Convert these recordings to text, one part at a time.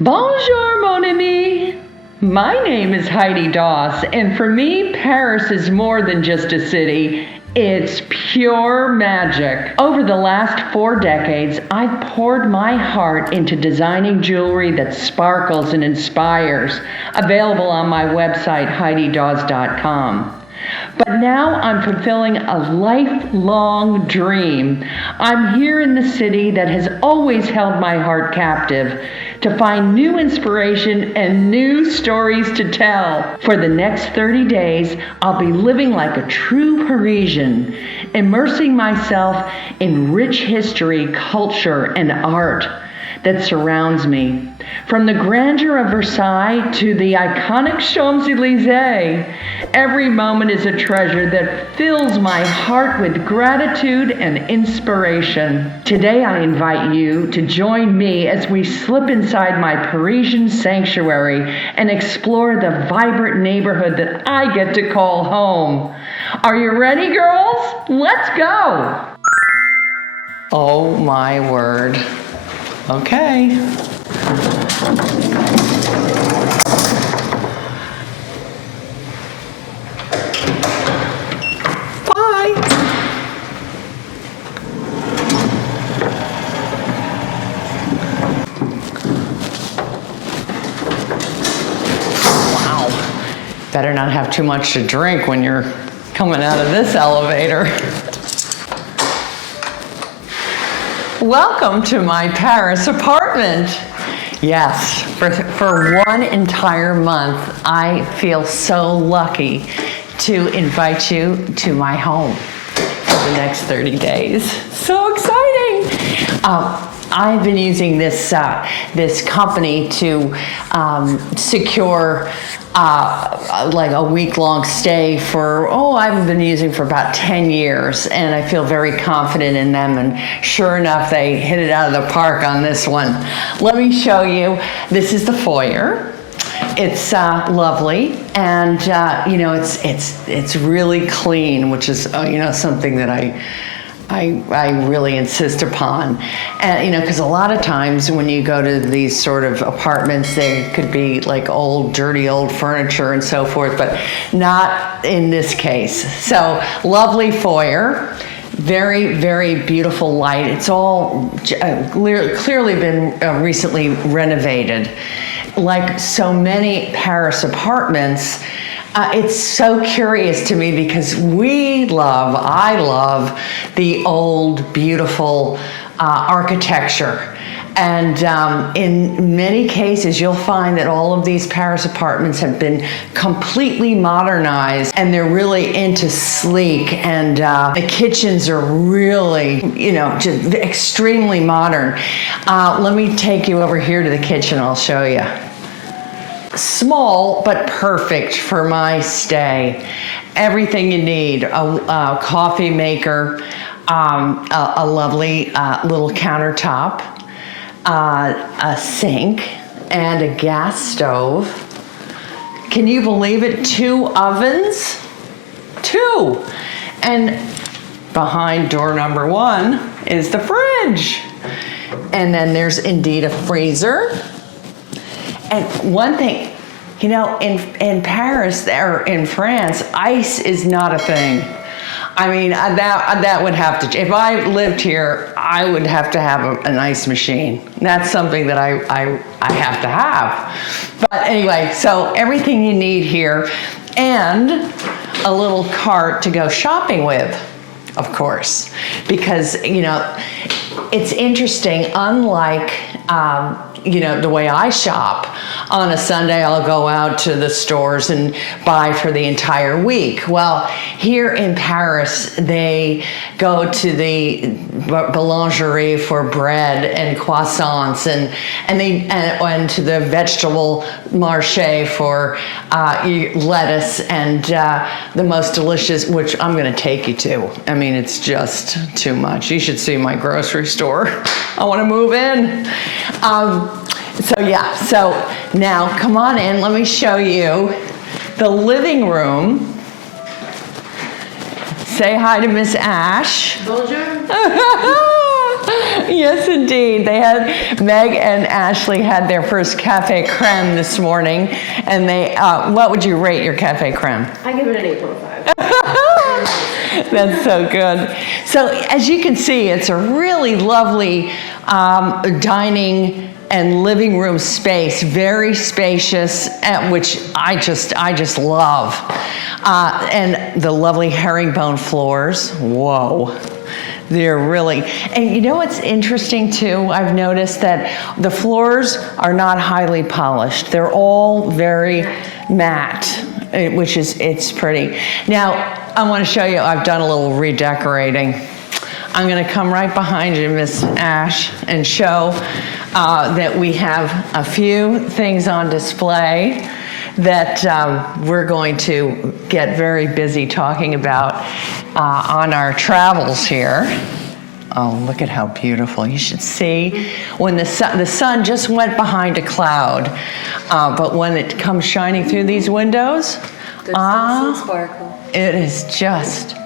Bonjour, mon ami. My name is Heidi Daus, and for me, Paris is more than just a city. It's pure magic. Over the last 4 decades, I've poured my heart into designing jewelry that sparkles and inspires, available on my website, HeidiDaus.com. But now I'm fulfilling a lifelong dream. I'm here in the city that has always held my heart captive to find new inspiration and new stories to tell. For the next 30 days, I'll be living like a true Parisian, immersing myself in rich history, culture, and art that surrounds me. From the grandeur of Versailles to the iconic Champs-Élysées, every moment is a treasure that fills my heart with gratitude and inspiration. Today I invite you to join me as we slip inside my Parisian sanctuary and explore the vibrant neighborhood that I get to call home. Are you ready, girls? Let's go! Oh my word. Okay. Bye. Wow. Better not have too much to drink when you're coming out of this elevator. Welcome to my Paris apartment. Yes, for one entire month, I feel so lucky to invite you to my home for the next 30 days. So exciting. I've been using this company to secure like a week-long stay for, I've been using for about 10 years, and I feel very confident in them, and sure enough, they hit it out of the park on this one. Let me show you. This is the foyer. It's lovely, and it's really clean, which is something that I really insist upon. And because a lot of times when you go to these sort of apartments, they could be like old, dirty old furniture and so forth, but not in this case. So lovely foyer, very, very beautiful light. It's all clearly been recently renovated. Like so many Paris apartments, it's so curious to me because I love the old, beautiful architecture. And in many cases, you'll find that all of these Paris apartments have been completely modernized, and they're really into sleek, and the kitchens are really, just extremely modern. Let me take you over here to the kitchen, I'll show you. Small, but perfect for my stay. Everything you need, a coffee maker, a lovely little countertop, a sink, and a gas stove. Can you believe it? 2 ovens? 2! And behind door number 1 is the fridge. And then there's indeed a freezer. And one thing, in Paris or in France, ice is not a thing. I mean, that would have to, if I lived here, I would have to have an ice machine. That's something that I have to have. But anyway, so everything you need here, and a little cart to go shopping with, of course, because, it's interesting, unlike, the way I shop. On a Sunday, I'll go out to the stores and buy for the entire week. Well, here in Paris, they go to the boulangerie for bread and croissants, and to the vegetable marché for lettuce and the most delicious, which I'm going to take you to. I mean, it's just too much. You should see my grocery store. I want to move in. So now come on in, let me show you the living room. Say hi to Miss Ash. Bonjour. Yes, indeed. Meg and Ashley had their first cafe creme this morning, and what would you rate your cafe creme? I give it an 8.5. That's so good. So as you can see, it's a really lovely dining and living room space, very spacious, which I just love. And the lovely herringbone floors. Whoa. They're really, and you know what's interesting too? I've noticed that the floors are not highly polished. They're all very matte, it's pretty. Now, I want to show you, I've done a little redecorating. I'm going to come right behind you, Miss Ash, and show that we have a few things on display that we're going to get very busy talking about on our travels here. Oh, look at how beautiful. You should see when the sun just went behind a cloud, but when it comes shining through these windows, Sparkle. it is just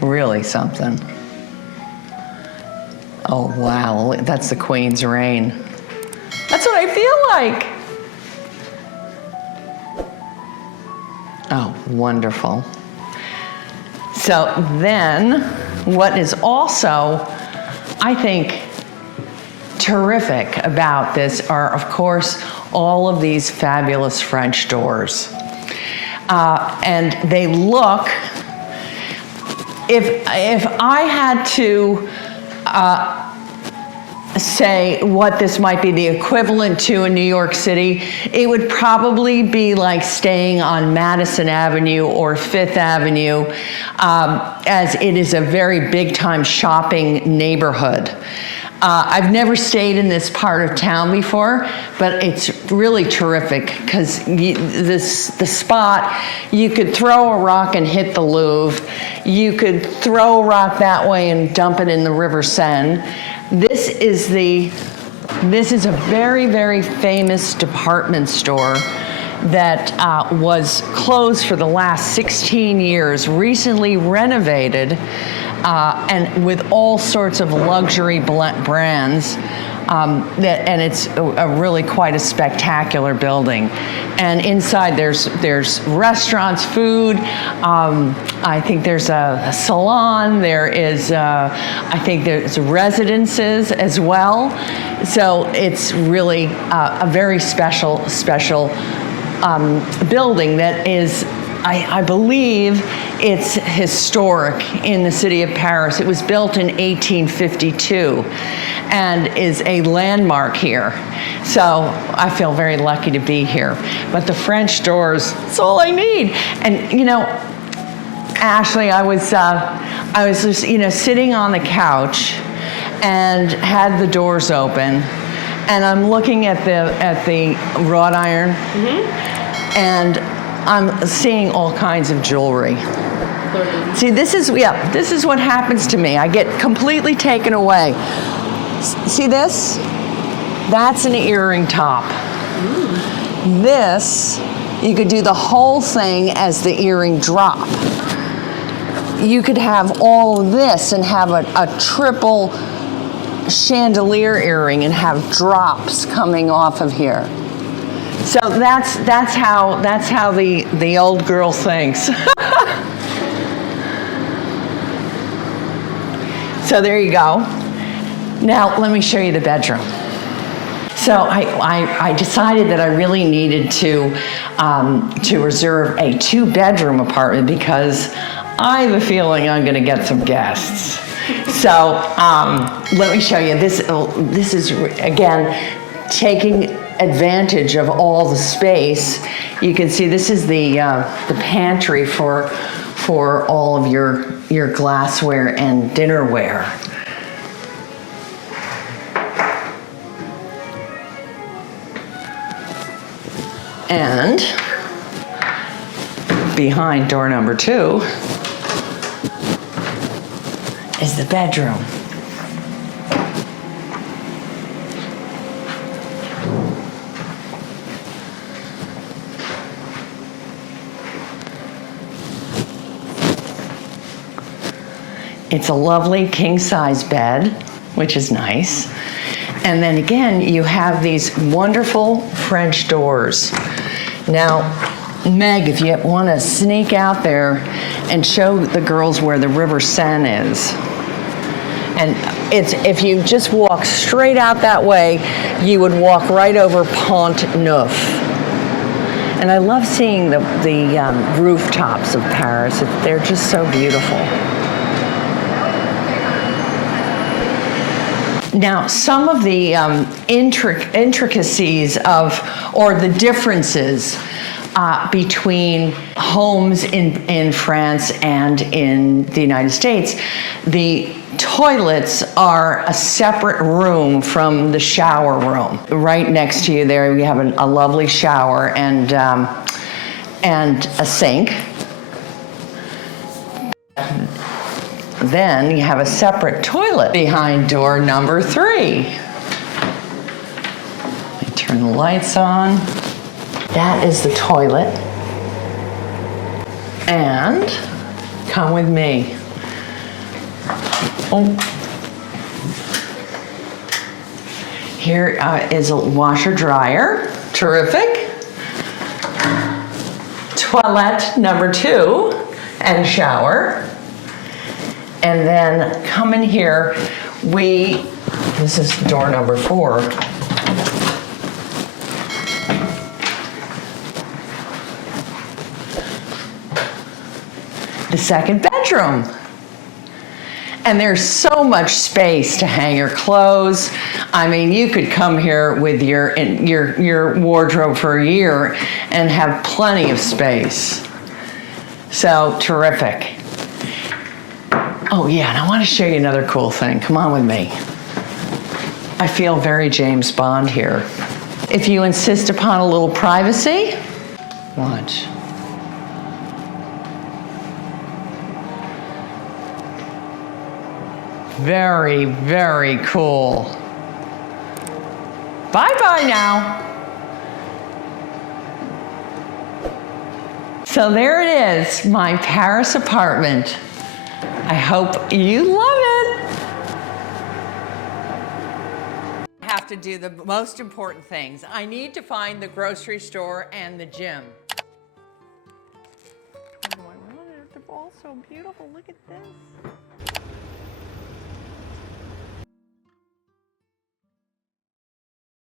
really something. Oh, wow, that's the Queen's Reign. That's what I feel like. Oh, wonderful. So then, what is also, I think, terrific about this are, of course, all of these fabulous French doors. And they look, if I had to say what this might be the equivalent to in New York City, it would probably be like staying on Madison Avenue or Fifth Avenue, as it is a very big-time shopping neighborhood. I've never stayed in this part of town before, but it's really terrific because the spot, you could throw a rock and hit the Louvre. You could throw a rock that way and dump it in the River Seine. This is a very, very famous department store that was closed for the last 16 years, recently renovated, and with all sorts of luxury brands. And it's a really quite a spectacular building. And inside there's restaurants, food. I think there's a salon. There is, I think there's residences as well. So it's really a very special building that is, I believe it's historic in the city of Paris. It was built in 1852 and is a landmark here. So I feel very lucky to be here. But the French doors, it's all I need. And you know, Ashley, I was just, sitting on the couch and had the doors open, and I'm looking at the wrought iron, and I'm seeing all kinds of jewelry. See, this is what happens to me. I get completely taken away. See this? That's an earring top. This, you could do the whole thing as the earring drop. You could have all of this and have a triple chandelier earring and have drops coming off of here. So that's how the old girl thinks. So there you go. Now let me show you the bedroom. So I decided that I really needed to reserve a 2-bedroom apartment because I have a feeling I'm going to get some guests. So let me show you this. This is again taking advantage of all the space. You can see this is the pantry for all of your glassware and dinnerware. And behind door number 2 is the bedroom. It's a lovely king-size bed. which is nice. And then again, you have these wonderful French doors. Now, Meg, if you want to sneak out there and show the girls where the River Seine is. And if you just walk straight out that way, you would walk right over Pont Neuf. And I love seeing the rooftops of Paris. They're just so beautiful. Now, some of the intricacies or the differences between homes in France and in the United States, the toilets are a separate room from the shower room. Right next to you there, you have a lovely shower and a sink. Then you have a separate toilet behind door number 3. Let me turn the lights on. That is the toilet. And come with me. Oh. Here is a washer dryer. Terrific. Toilet number 2 and shower. And then come in here. This is door number 4. The second bedroom. And there's so much space to hang your clothes. I mean, you could come here with your wardrobe for a year and have plenty of space. So terrific. Oh yeah, and I want to show you another cool thing. Come on with me. I feel very James Bond here. If you insist upon a little privacy, watch. Very, very cool. Bye-bye now. So there it is, my Paris apartment. I hope you love it. I have to do the most important things. I need to find the grocery store and the gym. Oh, I love it. They're all so beautiful. Look at this.